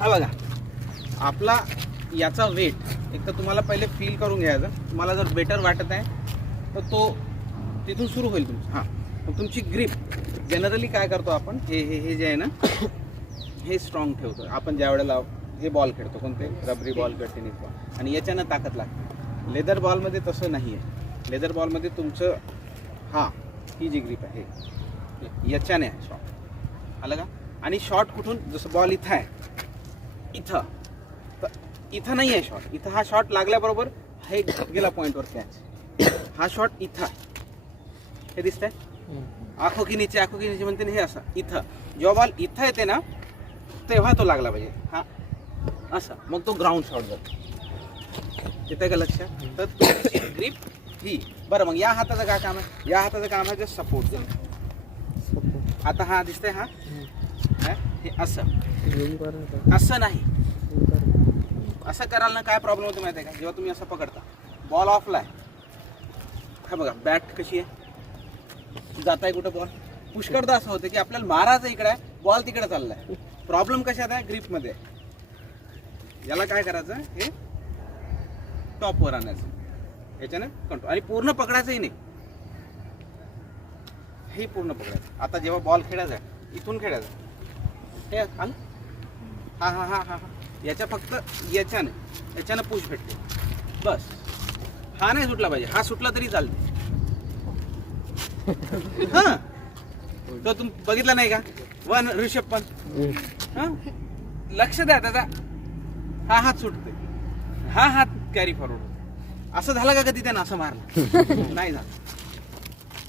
हा बघा आपला याचा वेट एक तर तुम्हाला पहिले फील करून घ्यायचं. तुम्हाला जर बेटर वाटत आहे तर तो तिथून सुरू होईल तुमचं. हां, मग तुमची ग्रिप जनरली काय करतो आपण, हे जे आहे ना हे स्ट्रॉंग ठेवतो आपण ज्या वेळेला हे बॉल खेळतो, कोणते रबरी बॉल किंवा टेनिस बॉल, आणि याच्यानं ताकद लागते. लेदर बॉलमध्ये तसं नाही आहे. लेदर बॉलमध्ये तुमचं ही जी ग्रिप आहे याच्याने आहे शॉट, आलं का? आणि शॉट कुठून, जसं बॉल इथं आहे, इथं तर इथं नाही आहे शॉट, इथं हा शॉट लागल्याबरोबर हे गेला पॉईंटवर कॅच. हा शॉट इथं आहे, हे दिसतंय आखो की नीचे म्हणते ना, हे असं इथं जेव्हा बॉल इथं येते ना तेव्हा तो लागला पाहिजे. हा असं, मग तो ग्राउंड शॉट जातो. येतं का लक्षात? तर तुमची ग्रिप ही बरं. मग या हाताचं काय काम आहे? या हाताचं काम आहे जे सपोर्ट. आता हा दिसतंय, हा हे असं असं नाही, असं कराल ना काय प्रॉब्लेम होतो माहिती आहे का? जेव्हा तुम्ही असं पकडता बॉल ऑफला आहे, हा बघा बॅट कशी आहे, जाताय कुठं बॉल, पुष्कळदा असं होतं की आपल्याला मारायचं इकडे आहे, बॉल तिकडे चाललाय. प्रॉब्लेम कशात आहे? ग्रिपमध्ये. याला काय करायचं, हे टॉपवर आणायचं, याच्यानं कंट्रोल, आणि पूर्ण पकडायचंही नाही, हे पूर्ण पकडायचं. आता जेव्हा बॉल खेळायचा आहे इथून खेळायचं, हे आलं, हा याच्या फक्त याच्यानं पुश भेटते बस. हा नाही सुटला पाहिजे, हा सुटला तरी चालते. हा तो तुम्ही बघितला नाही का वन ऋषभ पंत? हा, लक्ष द्या त्याचा, हा हात सुटते, हा हात कॅरी फॉरवर्ड. असं झालं का कधी त्यानं असं मारलं? नाही झालं.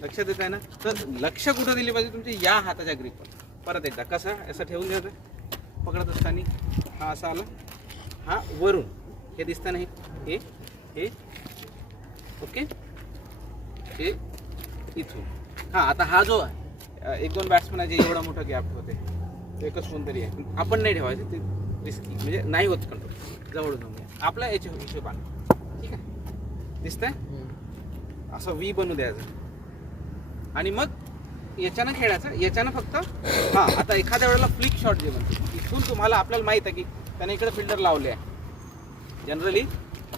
लक्ष देत आहे ना? तर लक्ष कुठं दिली पाहिजे तुमच्या या हाताच्या ग्रिपवर. परत एकदा कसं असं ठेवून द्यायचं, पकडत असताना हा असा आला, हा वरून हे दिसतं नाही, हे ओके, हे इथून. हा आता हा जो एक दोन बॅट्समन आहे जे एवढा मोठा गॅप होते, एकच कोणतरी आहे, आपण नाही ठेवायचं, ते रिस्की म्हणजे नाही होत कंट्रोल. जवळ जाऊन आपल्या याच्या हिशोबाने, ठीक आहे, दिसतंय असं व्ही बनू द्यायचं, आणि मग याच्यानं खेळायचं, याच्यानं फक्त. हा आता एखाद्या वेळेला फ्लिक शॉट जे म्हणतो, इथून तुम्हाला आपल्याला माहित आहे की त्याने इकडे फिल्डर लावले आहे, जनरली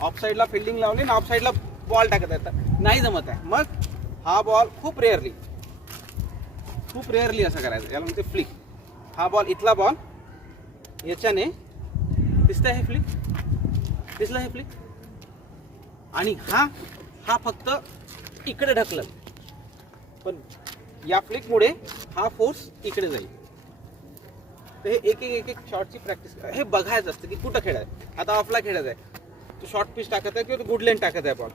ऑफ साईडला फिल्डिंग लावली आणि ऑफ साईडला बॉल टाकत येतात, नाही जमत आहे. मग हा बॉल खूप रेअरली असं करायचं, याला म्हणते फ्लिक. हा बॉल, इथला बॉल याच्याने दिसतंय, हे फ्लिक दिसलं, हे फ्लिक, आणि हा फक्त इकडे ढकलल, पण या फ्लिकमुळे हा फोर्स इकडे जाईल. तर हे एक शॉटची प्रॅक्टिस, हे बघायचं असतं की कुठं खेळायचं. आता ऑफला खेळायचं आहे, तो शॉर्ट पिच टाकत आहे किंवा गुड लेन टाकत आहे बॉल,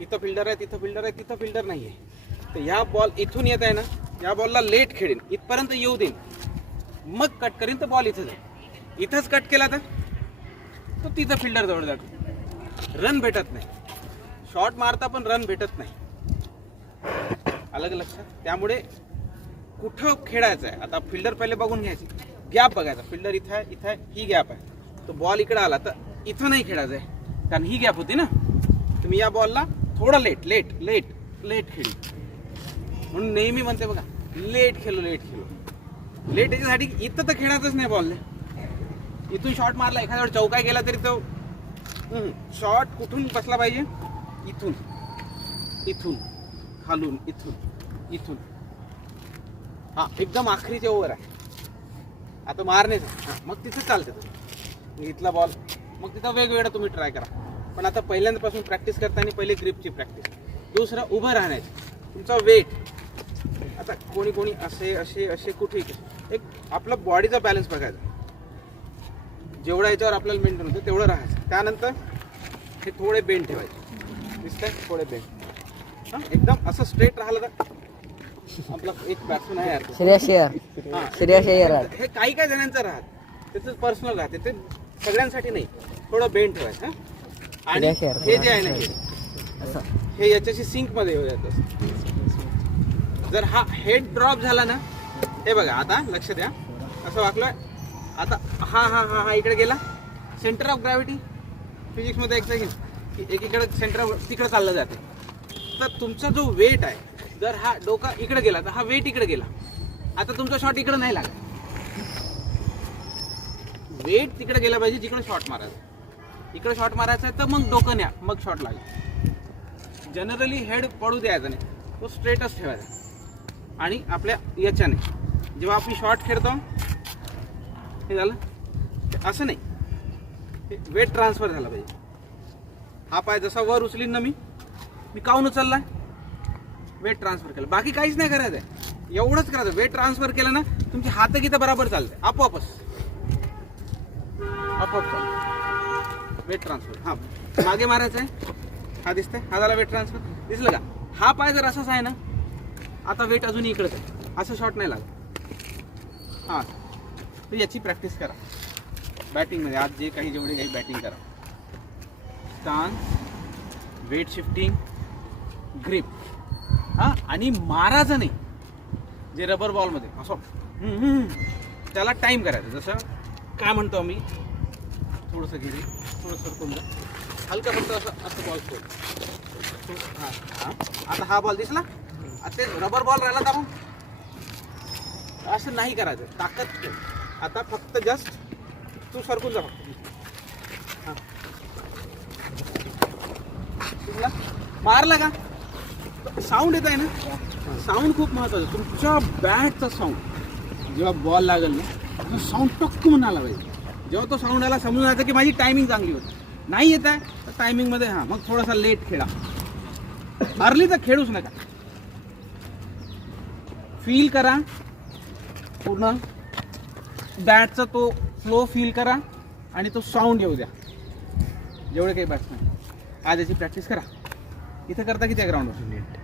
इथं फिल्डर आहे, तिथं फिल्डर आहे, तिथं फिल्डर नाही आहे, तर ह्या बॉल इथून येत आहे ना, या बॉलला लेट खेळेन, इथपर्यंत येऊ देईन, मग कट करीन तर बॉल इथं जाईल. इथंच कट केला तर तो तिथं फिल्डर जवळ जातो, रन भेटत नाही. शॉट मारता पण रन भेटत नाही, अलग लक्षात. त्यामुळे कुठं खेळायचं आहे, आता फिल्डर पहिले बघून घ्यायची, गॅप बघायचा, फिल्डर इथं आहे, ही गॅप आहे, तो बॉल इकडे आला तर इथं नाही खेळायचं आहे, कारण ही गॅप होती ना. तुम्ही या बॉलला थोडं लेट खेळी, म्हणून नेहमी म्हणते बघा, लेट खेळलो. लेट याच्यासाठी इथं तर खेळायचंच नाही बॉलने. इथून शॉट मारला, एखाद्या वेळ चौका गेला तरी तो शॉट कुठून बसला पाहिजे, इथून खालून, इथून हा एकदम आखरीच्या ओव्हर आहे. आता मारण्याचं, मग तिथं चालते इथला बॉल, मग तिथं वेगवेगळं तुम्ही ट्राय करा. पण आता पहिल्यांदापासून प्रॅक्टिस करताना पहिले ग्रिपची प्रॅक्टिस, दुसरं उभं राहण्याची, तुमचा वेट. आता कोणी असे कुठे एक आपला बॉडीचा बॅलन्स बघायचा, जेवढा याच्यावर आपल्याला मेंटेन होतं तेवढं राहायचं. त्यानंतर हे थोडे बेंड ठेवायचे, दिसतंय, थोडे बेंड. हां, एकदम असं स्ट्रेट राहिलं तर आपला एक बॅट्समन आहे यार, श्रेयस अय्यर, हे काही जणांचं राहत, त्याचं पर्सनल राहते, ते सगळ्यांसाठी नाही, थोडं बेंड ठेवायचं. आणि हे जे आहे ना, हे याच्याशी सिंकमध्ये येऊ जातं. जर हा हेड ड्रॉप झाला ना, हे बघा आता लक्ष द्या, असं वाकलोय, आता हा इकडे गेला, सेंटर ऑफ ग्रॅव्हिटी फिजिक्समध्ये एक सेकंड एकीकडे सेंटर ऑफ तिकडे चाललं जाते. तर तुमचा जो वेट आहे, जर हा डोका इकडे गेला तर हा वेट इकडे गेला, आता तुमचा शॉट इकडे नाही लागला. वेट तिकडे गेला पाहिजे जिकडे शॉट मारायचा. इकडे शॉट मारायचा आहे तर मग डोकं न्या, मग शॉट लागेल. जनरली हेड पडू द्यायचा नाही, तो स्ट्रेटच ठेवायचा. आणि आपल्या याच्याने जेव्हा आपण शॉट खेळतो हे झालं असं नाही, वेट ट्रान्सफर झाला पाहिजे. हा पाय जसा वर उचलीन ना मी काऊन उचलला, वेट ट्रान्सफर केलं, बाकी काहीच नाही करायचं आहे. एवढंच करायचं, वेट ट्रान्सफर केलं ना तुमची हात गीतं बरोबर चालते, आपोआपच आपोआप चालतं. वेट ट्रान्सफर हा मागे मारायचं आहे. हा दिसतंय, हा झाला वेट ट्रान्सफर. दिसलं का? हा पाय जर असाच आहे ना, आता वेट अजून इकडेच आहे, असं शॉट नाही लागत. हां, तर याची प्रॅक्टिस करा बॅटिंगमध्ये. आज जे काही जेवढे काही बॅटिंग करा, स्टान्स, वेट शिफ्टिंग, ग्रिप. हां, आणि मारायचं नाही जे रबर बॉलमध्ये असं त्याला टाईम करायचं. जसं काय म्हणतो आम्ही, थोडंसं घे, थोडंसं सरकून जा, हलका फक्त असं असं बॉल सोड. हां हां, आता हा बॉल दिसला, आता ते रबर बॉल राहिला का मग असं नाही करायचं, ताकद ठेव. आता फक्त जस्ट तू सरकून जा फक्त. हां, दिसला, मारला का साऊंड येत आहे ना, साऊंड खूप महत्त्वाचं. तुमच्या बॅटचा साऊंड जेव्हा बॉल लागेल ना, साऊंड टक्क म्हणून आला पाहिजे. जेव्हा तो साऊंड आला समजून जायचं की माझी टायमिंग चांगली होती. नाही येत आहे तर टायमिंगमध्ये हां मग थोडासा लेट खेळा. हरली तर खेळूच नका. फील करा पूर्ण बॅटचा तो फ्लो फील करा आणि तो साऊंड येऊ द्या. जेवढे काही बॅट्समॅन आज याची प्रॅक्टिस करा. इथं करता की त्या ग्राउंडवर?